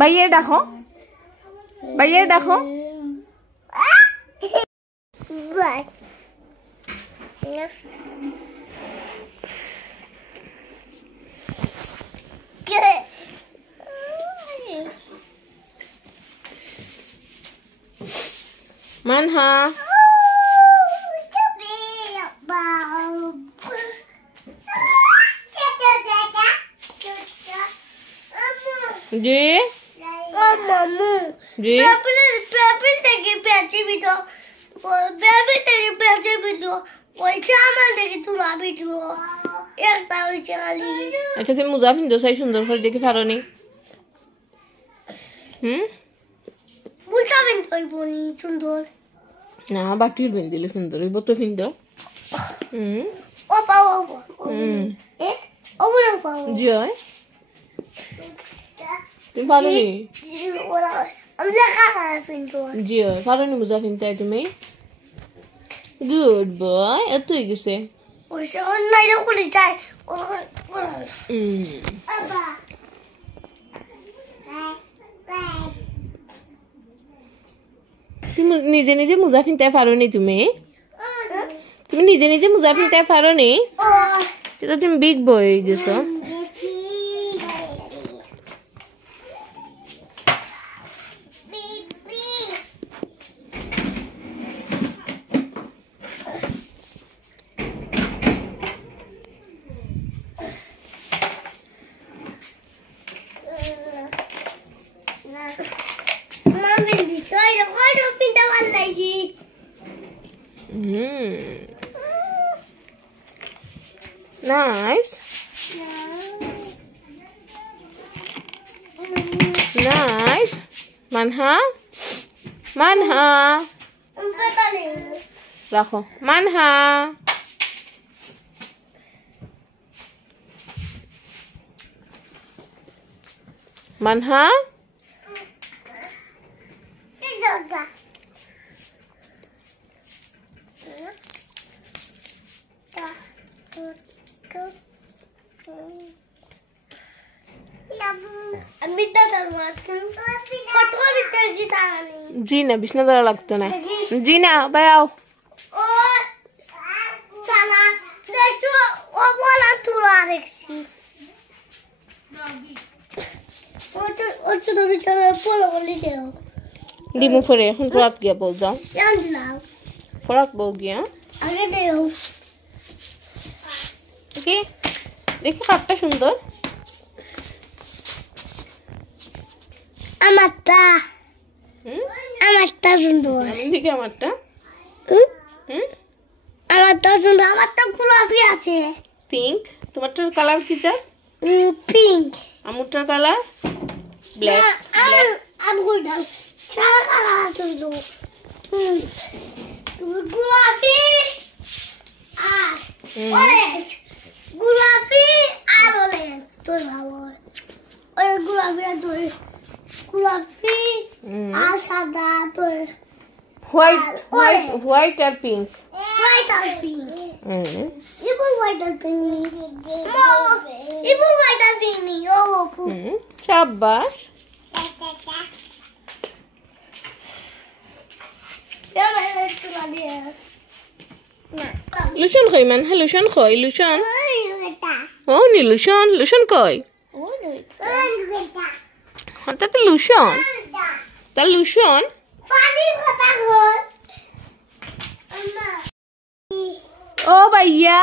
ভাইয়ের ডাকো, ভাইয়ের ডাকো। Manha. जी जी अच्छा तुम मुजा फिंदो सही सुंदर कर देखी फारो नहीं मुजा फिंदो बोनी सुंदर ना बाटी फिंदिले सुंदर ये बतो फिंदो ओपा ओपा ओपा ओपा जी है तुम फारो नहीं हम लगा रहा फिंदो जी है फारो नहीं मुजा फिंदा है तुम्हें गुड बॉय अतु ही किसे ওসে অন্যায় করে যায় तुम निजे निजे मुजा फिनते पारो नहीं तुम्हें निजे निजे मुजा फिनते पारो नहीं तो तुम बिग बॉय हो गए Nice. Nice. Manha. Manha. Rakho. Manha. Manha. जी ना बिस्ना दरा लगता ना जी ना भाई आओ डिमो फरे हम फराक गया बोल जाओ फराक बोल गया आगे दे ओके देखिए खापटा सुंदर আমারটা সুন্দর দেখি আমারটা আমারটা সুন্দর আমারটা গোলাপি আছে পিঙ্ক তোমারটার কালার কিটা পিঙ্ক আমুরটার কালার ব্ল্যাক আমগুলো সাদা কালার আছে গোলাপি আর অরেঞ্জ গোলাপি আর অরেঞ্জ তোর ভালো ওই গোলাপি আর তোর গোলাপি আর সাদা তোর হোয়াইট আর pink white or pink. Even white or pink. Even white or pink. Oh, शाबाश लुशन खोई मन है लुशन खोई लुशन ओ नी लुशन लुशन खोई हाँ तो लुशन ता लुशन पानी खाता हो ओ भैया